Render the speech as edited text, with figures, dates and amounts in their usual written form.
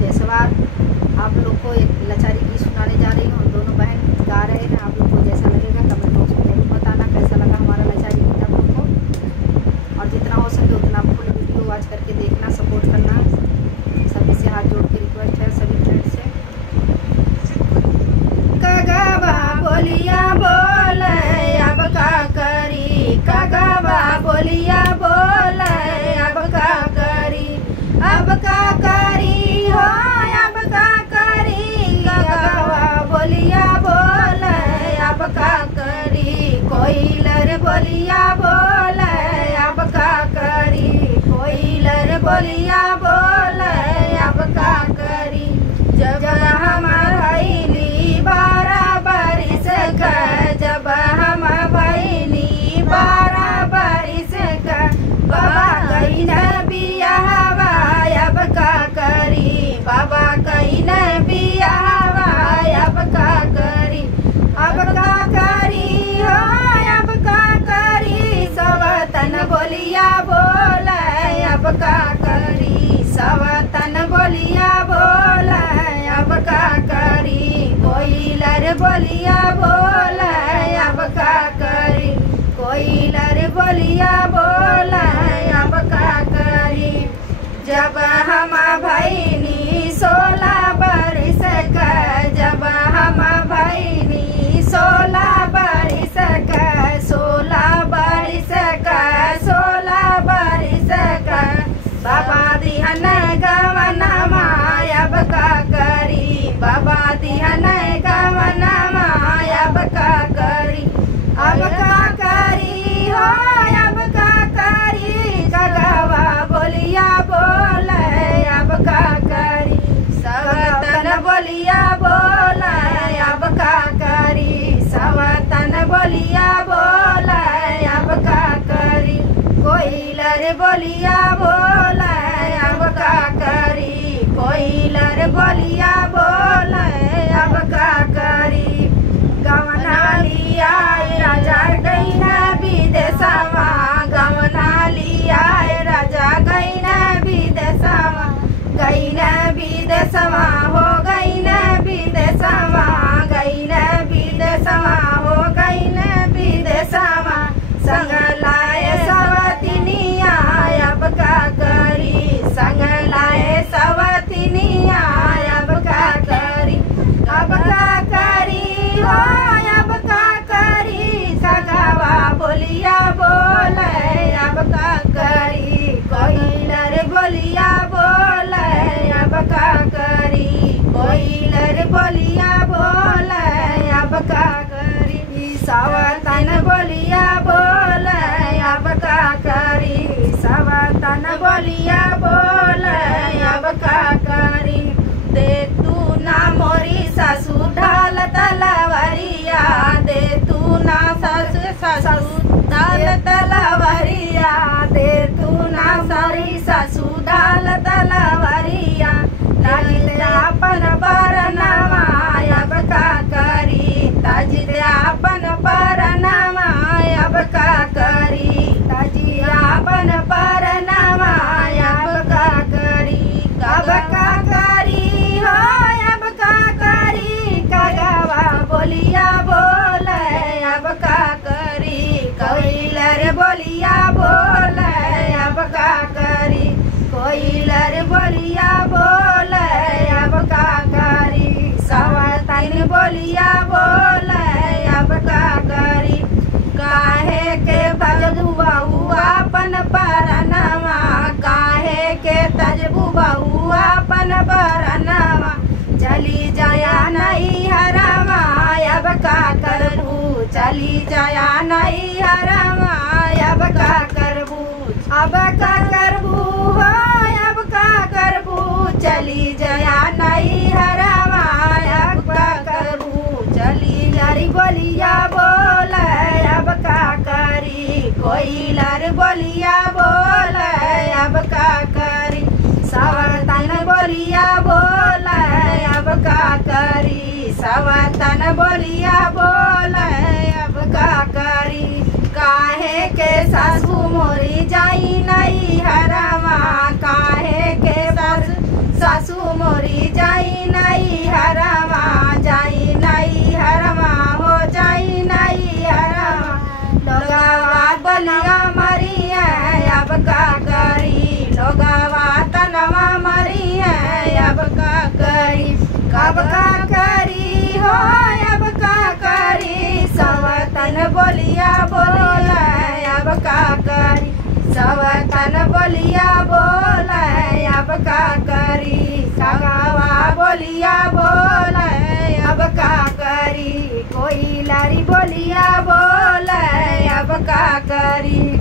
जायसवाल आप लोग को एक लाचारी गीत सुनाने जा रही हूँ। हम दोनों बहन गा रहे हैं। आप लोग को जैसा लगेगा कमेंट बॉक्स में जरूर बताना कैसा लगा हमारा लाचारी गीत आप लोग को। और जितना हो सके उतना फुल वीडियो वॉच करके देखना, सपोर्ट करना। सभी से हाथ जोड़ के रिक्वेस्ट है, सभी फ्रेंड से। कगवा बोलिया बोले अब का करी, कगवा बोलिया बोले अब का करी, अब का करी हो अब का करी। कगवा बोलिया बोले अब का करी, कोयलर बोलिया बोले अब का करी, कोयलर बोलिया बोले अब का करी। जब हम भैली 12 बरिस का, जब हम भैली 12 बरिस का, बाबा कहीं न बियाहवा अब का करी, बाबा कहीं न बियाहवा अब का करी, अब का करी हो अब का करी। सवतन बोलिया बोले अब का करी, सवतन बोलिया बोले अब का करी, कोयलर बोलिया बोले अब का करी, कोयलर बोलिया बोले अब का करी। जब हम भैनी 16 बरिस का, जब हम भैनी 16 बरिस का, 16 बरिस का, 16 बरिस का, बाबा दिहन गवना अब का करी, बाबा दिहन गवना अब का करी, अब का करी हो अब का करी। कगवा बोलिया बोले अब का करी, सवतन बोलिया बोले अब का करी, सवतन बोलिया बोले अब का करी, कोयलर बोलिया बोले अब का करी, कोयलर बोलिया बोले अब का करी। गवना लिया राजा गईन विदेशवा, गवना लिया राजा गईन विदेशवा, गईन विदेशवा हो गईन विदेशवा, गईन विदेशवा हो गईन विदेशवा। संग लाए सवतिनिया अब का करी, संग लाए सवतिनिया अब का करी, अब का करी हो अब का करी। कगवा बोलिया बोले अब का करी, कोयलर बोलिया बोले अब का करी, कोयलर बोलिया बोले अब का करी। सवतन बोलिया बोले अब का करी, सवतन बोलिया बोले अब का करी। दे तू ना मोरी सासू ढाल तलवरिया, दे तू ना सासू ढाल तलवरिया, दे तू ना सारी सासू ढाल तलवरिया। ताजिद अपन परनवा अब का करी, ताजिद अपन परनवा अब का करी, ताजिद अपन परनवा अब का करी, अब का करी हो अब का करी। कगवा बोलिया बोले अब का करी, कोयलर बोलिया बोले अब का करी, कोयलर बोलिया बोले अब का करी, सवतन बोलिया बोले अब का करी। काहे के तजबू बहू अपन परनवा, काहे के तजबू बहू अपन परनवा। चली जाया नहीं हरवा अब का करबू, चली जाया नहीं हरवा अब का करबू, अब का करबू हो अब का करबू। चली जाया नहीं हरवा अब का करबू, चली जारी बोलिया बोले अब का करी, कोयलर बोलिया बोले अब का करी, सवतन बोलिया बोले अब का करी, सवतन बोलिया बोले अब का करी। काहे के सासू मोरी जाई नहीं हरवा, काहे के सासू मोरी बलिया मरी है अब का करी, लोगवा तनवा मरी है अब का करी, कब का करी हो अब का करी, सब तन बोलिया बोले अब का करी, सब तन बोलिया बोले अब का करी, सगावा बोलिया बोले अब का करी, कोई लारी बोलिया बोले अब का करी।